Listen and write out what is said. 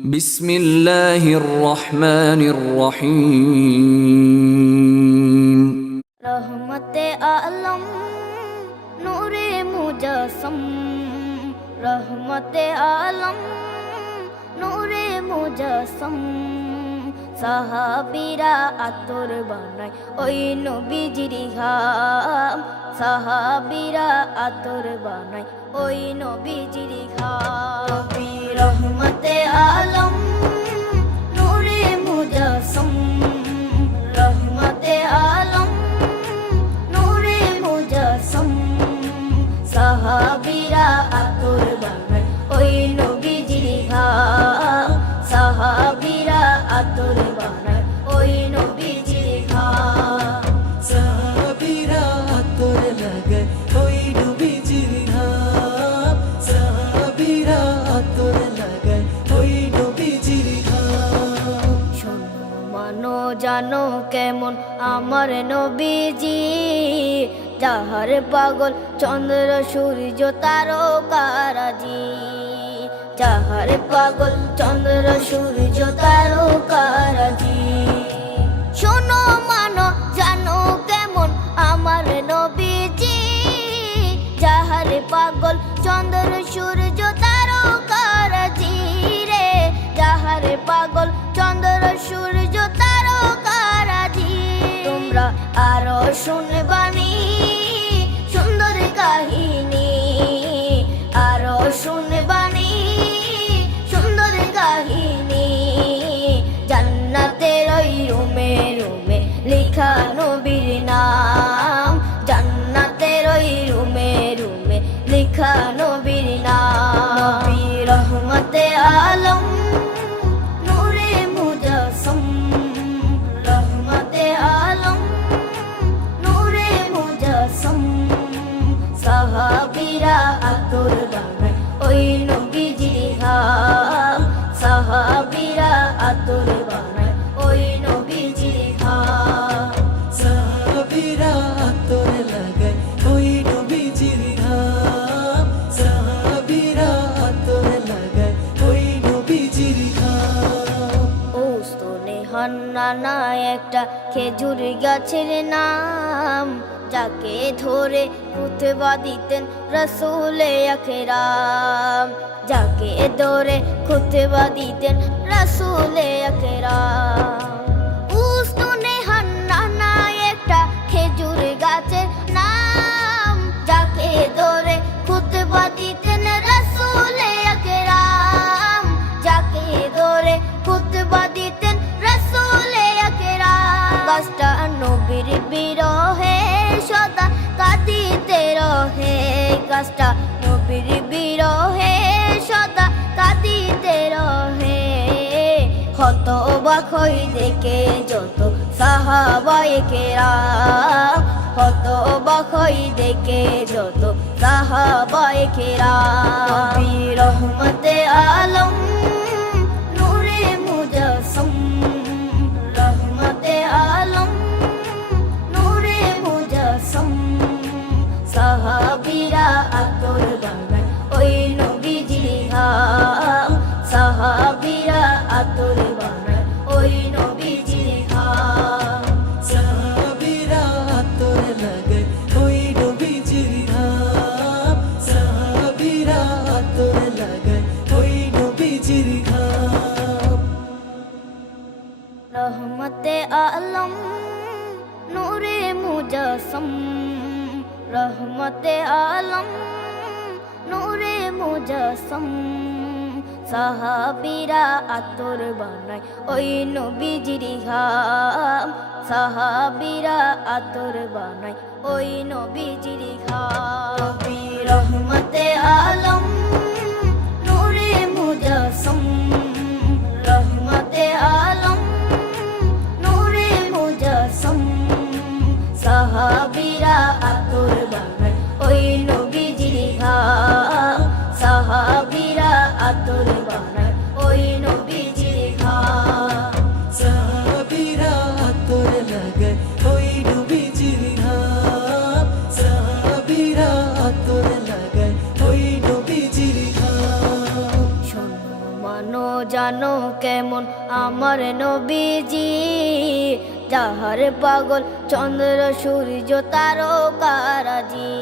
বিসমিল্লাহির রহমানির রহিম। রহমতে আলম নূরে মুজাসম, রহমতে আলম নূরে মুজাসম। সাহাবীরা আতর বানায় ওই নবীজির ঘাম, সাহাবীরা আতর বানায় ওই নবীজির ঘাম। রহমতে আলম নূরে মুজাসম, রহমতে আলম নূরে মুজাসম। সাহাবীরা আতর বানায় ওই নবীজির ঘাম, সাহাবীরা আতর বানায় ওই নবীজির ঘাম। সাহাবীরা আতর লাগায় ওই নবীজির ঘাম, সাহাবীরা আতর লাগায় ওই নবীজির ঘাম। শোনো মানো জানো কেমন আমার নবীজি, যাহার পাগল চন্দ্র সূর্য তারকারাজি, যাহার পাগল চন্দ্র সূর্য তারকারাজি। শোনো মানো জানো কেমন আমার নবীজি, যাহার পাগল চন্দ্র সূর্য তারকারাজি রে, যাহার পাগল চন্দ্র সূর্য তারকারাজি। তোমরা আরো শুনবানি সুন্দর কাহিনী, আরো শুনবানি সুন্দর কাহিনী। জান্নাতের ওই রুমে রুমে লেখা নবীর নাম, জান্নাতের ওই রুমে রুমে লেখা নবীর নাম। নবী রহমতে আলম নূরে মুজাসম, রহমতে আলম নূরে মুজাসম। সাহাবীরা আতর বানায় ওই নবীজির ঘাম, সাহাবীরা আতর বানায় ওই নবীজির ঘাম। সাহাবীরা আতর লাগায় ওই নবীজির ঘাম, সাহাবীরা আতর লাগায় ওই নবীজির ঘাম। ওস্তনে হান্নানা একটা খেজুর গাছের নাম, যাকে ধরে খুতবা দিতেন রাসূলে আকরাম, যাকে ধরে খুতবা দিতেন রাসূলে আকরাম। উস্তনে হান্নানা একটা খেজুর গাছের নাম, যাকে ধরে খুতবা দিতেন রাসূলে আকরাম, যাকে ধরে খুতবা দিতেন রাসূলে আকরাম। গাছটা নবীর বিরহে সদা কাঁদিতে রহে, গাছটা নবীর বিরহে সদা কাঁদিতে রহে। হতবাক হই দেখে যত সাহাবায়ে কেরাম, হতবাক হই দেখে যত সাহাবায়ে কেরাম। নবী রহমতে আলম নূরে মুজাসম, রহমতে আলম নূরে মুজাসম। সাহাবীরা আতর বানায় ওই নবীজির ঘাম, সাহাবীরা আতর বানায় ওই নবীজির ঘাম। সাহাবীরা আতর লাগায় ওই নবীজির ঘাম, সাহাবীরা আতর লাগায় ওই নবীজির ঘাম। রহমতে আলম নূরে মুজাসম, রহমতে আলম নূরে মুজাসম। সাহাবীরা আতর বানায় ওই নবীজির ঘাম, সাহাবীরা আতর বানায় ওই নবীজির ঘাম। নবী রহমতে আলম নূরে মুজাসম, রহমতে আলম নূরে মুজাসম। সাহাবীরা আতর বানায় ওই নবীজির ঘাম, সাহাবীরা আতর বানায় ওই নবীজির ঘাম। সাহাবীরা আতর লাগায় ওই নবীজির ঘাম, সাহাবীরা আতর লাগায় ওই নবীজির জানো কেমন আমার নবীজি, যাহার পাগল চন্দ্র সূর্য তারকারাজি।